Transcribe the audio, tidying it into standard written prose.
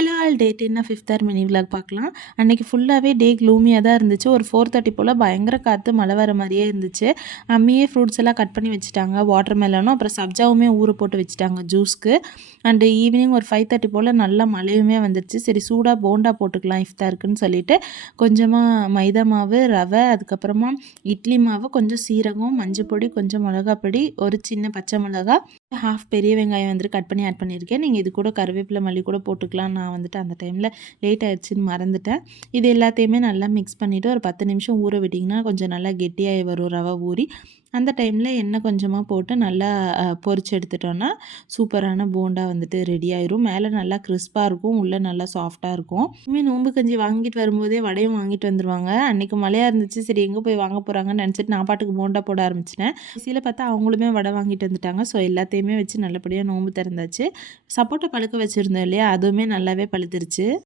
Hello all day 10 fifth or mini vlog பார்க்கலாம். அன்றைக்கி ஃபுல்லாகவே டே க்ளூமியாக தான் இருந்துச்சு. ஒரு 4:30 போல் பயங்கர காற்று மழை வர மாதிரியே இருந்துச்சு. அம்மியே ஃப்ரூட்ஸ் எல்லாம் கட் பண்ணி வச்சுட்டாங்க. வாட்டர் மெலனும் அப்புறம் சப்ஜாவுமே ஊற போட்டு வச்சுட்டாங்க ஜூஸ்க்கு. அண்டு ஈவினிங் ஒரு 5:30 போல் நல்லா மழையுமே வந்துடுச்சு. சரி சூடாக போண்டா போட்டுக்கலாம் இஃப்தாருக்குன்னு சொல்லிட்டு கொஞ்சமாக மைதா மாவு, ரவை, அதுக்கப்புறமா இட்லி மாவு, கொஞ்சம் சீரகம், மஞ்சள் பொடி, கொஞ்சம் மிளகா பொடி, ஒரு சின்ன பச்சை மிளகா, ஹாஃப் பெரிய வெங்காயம் வந்துட்டு கட் பண்ணி ஆட் பண்ணியிருக்கேன். நீங்கள் இது கூட கருவேப்பிலை மல்லி கூட போட்டுக்கலாம். நான் வந்துட்டு அந்த டைமில் லேட் ஆகிடுச்சின்னு மறந்துட்டேன். இது எல்லாத்தையுமே நல்லா மிக்ஸ் பண்ணிவிட்டு ஒரு 10 நிமிஷம் ஊற விட்டிங்கன்னா கொஞ்சம் நல்லா கெட்டியாகி வரும் ரவை ஊறி. அந்த டைமில் எண்ணெய் கொஞ்சமாக போட்டு நல்லா பொரிச்சு எடுத்துட்டோன்னா சூப்பரான போண்டா வந்துட்டு ரெடி ஆயிரும். மேலே நல்லா கிறிஸ்பாக இருக்கும், உள்ளே நல்லா சாஃப்டாக இருக்கும். இனிமேல் நோம்பு கஞ்சி வாங்கிட்டு வரும்போதே வடையும் வாங்கிட்டு வந்துடுவாங்க. அன்றைக்கி மழையாக இருந்துச்சு, சரி எங்கே போய் வாங்க போகிறாங்கன்னு நினச்சிட்டு நான் பாட்டுக்கு போண்டா போட ஆரம்பிச்சிட்டேன். கடைசியில் பார்த்தா அவங்களுமே வடை வாங்கிட்டு வந்துட்டாங்க. ஸோ எல்லாத்தையுமே வச்சு நல்லபடியாக நோம்பு திறந்தாச்சு. சப்போட்டா பழுக்க வச்சுருந்தோம் இல்லையா, அதுவுமே நல்லாவே பழுத்துருச்சு.